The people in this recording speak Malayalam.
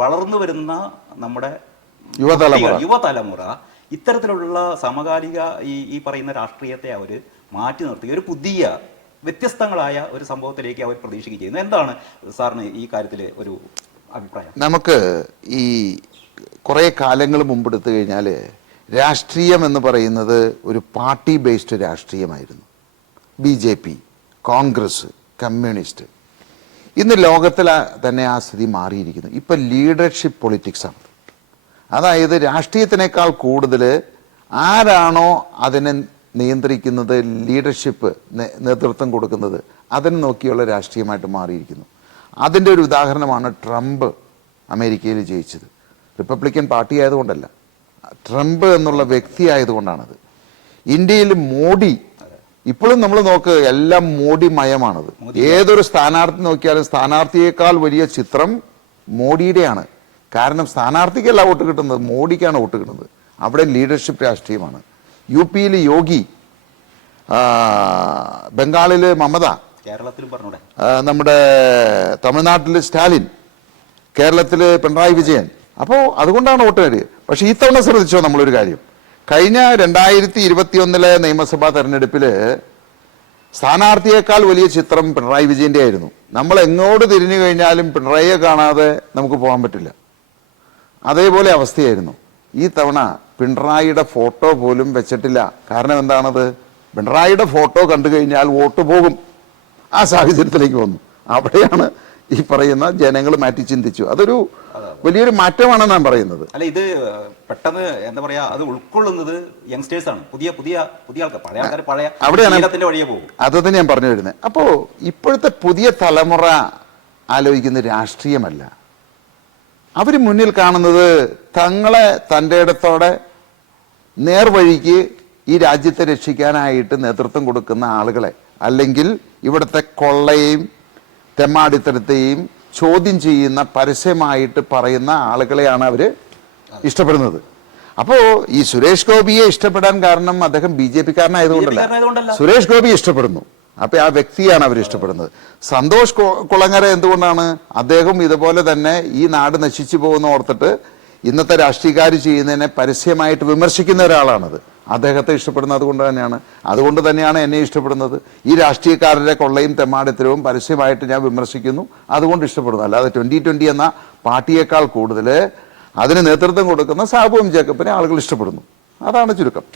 വളർന്നു വരുന്ന നമ്മുടെ യുവതലമുറ ഇത്തരത്തിലുള്ള സമകാലിക ഈ പറയുന്ന രാഷ്ട്രീയത്തെ അവർ മാറ്റി നിർത്തി ഒരു പുതിയ വ്യത്യസ്തങ്ങളായ ഒരു സംഭവത്തിലേക്ക് അവർ പ്രതീക്ഷിക്കുകയും ചെയ്യുന്നു. എന്താണ് സാറിന് ഈ കാര്യത്തിൽ ഒരു അഭിപ്രായം? നമുക്ക് ഈ കുറേ കാലങ്ങൾ മുമ്പെടുത്തു കഴിഞ്ഞാൽ രാഷ്ട്രീയം എന്ന് പറയുന്നത് ഒരു പാർട്ടി ബേസ്ഡ് രാഷ്ട്രീയമായിരുന്നു. BJP, Congress, communist. ഇന്ന് ലോകത്തിൽ തന്നെ ആ സ്ഥിതി മാറിയിരിക്കുന്നു. ഇപ്പം ലീഡർഷിപ്പ് പൊളിറ്റിക്സാണ്. അതായത് രാഷ്ട്രീയത്തിനേക്കാൾ കൂടുതൽ ആരാണോ അതിനെ നിയന്ത്രിക്കുന്നത്, ലീഡർഷിപ്പ് നേതൃത്വം കൊടുക്കുന്നത്, അതിനെ നോക്കിയുള്ള രാഷ്ട്രീയമായിട്ട് മാറിയിരിക്കുന്നു. അതിൻ്റെ ഒരു ഉദാഹരണമാണ് ട്രംപ് അമേരിക്കയിൽ ജയിച്ചത്. റിപ്പബ്ലിക്കൻ പാർട്ടി ആയതുകൊണ്ടല്ല, ട്രംപ് എന്നുള്ള വ്യക്തി ആയതുകൊണ്ടാണത്. ഇന്ത്യയിൽ മോഡി ഇപ്പോഴും നമ്മൾ നോക്ക്, എല്ലാം മോഡിമയമാണത്. ഏതൊരു സ്ഥാനാർത്ഥി നോക്കിയാലും സ്ഥാനാർത്ഥിയേക്കാൾ വലിയ ചിത്രം മോഡിയുടെയാണ്. കാരണം സ്ഥാനാർത്ഥിക്കല്ല വോട്ട് കിട്ടുന്നത്, മോഡിക്കാണ് വോട്ട് കിട്ടുന്നത്. അവിടെ ലീഡർഷിപ്പ് രാഷ്ട്രീയമാണ്. UP-യിൽ യോഗി, ബംഗാളിൽ മമത, നമ്മുടെ തമിഴ്നാട്ടിൽ സ്റ്റാലിൻ, കേരളത്തിൽ പിണറായി വിജയൻ. അപ്പോൾ അതുകൊണ്ടാണ് വോട്ട് നേടിയത്. പക്ഷെ ഇത്തവണ ശ്രദ്ധിച്ചോ നമ്മളൊരു കാര്യം, കഴിഞ്ഞ 2021 നിയമസഭാ തെരഞ്ഞെടുപ്പിൽ സ്ഥാനാർത്ഥിയേക്കാൾ വലിയ ചിത്രം പിണറായി വിജയന്റെ ആയിരുന്നു. നമ്മൾ എങ്ങോട്ട് തിരിഞ്ഞു കഴിഞ്ഞാലും പിണറായിയെ കാണാതെ നമുക്ക് പോകാൻ പറ്റില്ല. അതേപോലെ അവസ്ഥയായിരുന്നു. ഈ തവണ പിണറായിയുടെ ഫോട്ടോ പോലും വെച്ചിട്ടില്ല. കാരണം എന്താണത്? പിണറായിയുടെ ഫോട്ടോ കണ്ടു കഴിഞ്ഞാൽ വോട്ട് പോകും. ആ സാഹചര്യത്തിലേക്ക് വന്നു. അവിടെയാണ് ഈ പറയുന്ന ജനങ്ങൾ മാറ്റി ചിന്തിച്ചു. അതൊരു വലിയൊരു മാറ്റമാണ് ഞാൻ പറയുന്നത്. അല്ല, ഇത് പെട്ടെന്ന് എന്താ പറയാ, അത് ഉൾക്കൊള്ളുന്നത് യങ്സ്റ്റേഴ്സ് ആണ്. പുതിയ പുതിയ പുതിയ ആൾക്കാർ, പഴയ ആൾക്കാർ പഴയ അവിടെയാണ് വഴിയെ പോകും. അത് തന്നെ ഞാൻ പറഞ്ഞു വരുന്നത്. അപ്പോ ഇപ്പോഴത്തെ പുതിയ തലമുറ ആലോചിക്കുന്ന രാഷ്ട്രീയമല്ല. അവർ മുന്നിൽ കാണുന്നത് തങ്ങളെ തൻ്റെ ഇടത്തോടെ നേർവഴിക്ക് ഈ രാജ്യത്തെ രക്ഷിക്കാനായിട്ട് നേതൃത്വം കൊടുക്കുന്ന ആളുകളെ, അല്ലെങ്കിൽ ഇവിടുത്തെ കൊള്ളയെയും തെമ്മാടിത്തരത്തെയും ചോദ്യം ചെയ്യുന്ന, പരസ്യമായിട്ട് പറയുന്ന ആളുകളെയാണ് അവർ ഇഷ്ടപ്പെടുന്നത്. അപ്പോൾ ഈ സുരേഷ് ഗോപിയെ ഇഷ്ടപ്പെടാൻ കാരണം അദ്ദേഹം BJP-കാരനായതുകൊണ്ടല്ല, സുരേഷ് ഗോപി ഇഷ്ടപ്പെടുന്നു. അപ്പൊ ആ വ്യക്തിയാണ് അവർ ഇഷ്ടപ്പെടുന്നത്. സന്തോഷ് കുളങ്ങര എന്തുകൊണ്ടാണ്? അദ്ദേഹം ഇതുപോലെ തന്നെ ഈ നാട് നശിച്ചു പോകുന്ന ഓർത്തിട്ട് ഇന്നത്തെ രാഷ്ട്രീയക്കാർ ചെയ്യുന്നതിനെ പരസ്യമായിട്ട് വിമർശിക്കുന്ന ഒരാളാണത്. അദ്ദേഹത്തെ ഇഷ്ടപ്പെടുന്നത് അതുകൊണ്ട് തന്നെയാണ് എന്നെ ഇഷ്ടപ്പെടുന്നത്. ഈ രാഷ്ട്രീയക്കാരുടെ കൊള്ളയും തെമ്മാടിത്തരവും പരസ്യമായിട്ട് ഞാൻ വിമർശിക്കുന്നു, അതുകൊണ്ട് ഇഷ്ടപ്പെടുന്നു. അല്ലാതെ 2020 എന്ന പാർട്ടിയേക്കാൾ കൂടുതൽ അതിന് നേതൃത്വം കൊടുക്കുന്ന സാബു ജേക്കബിനെ ആളുകൾ ഇഷ്ടപ്പെടുന്നു. അതാണ് ചുരുക്കം.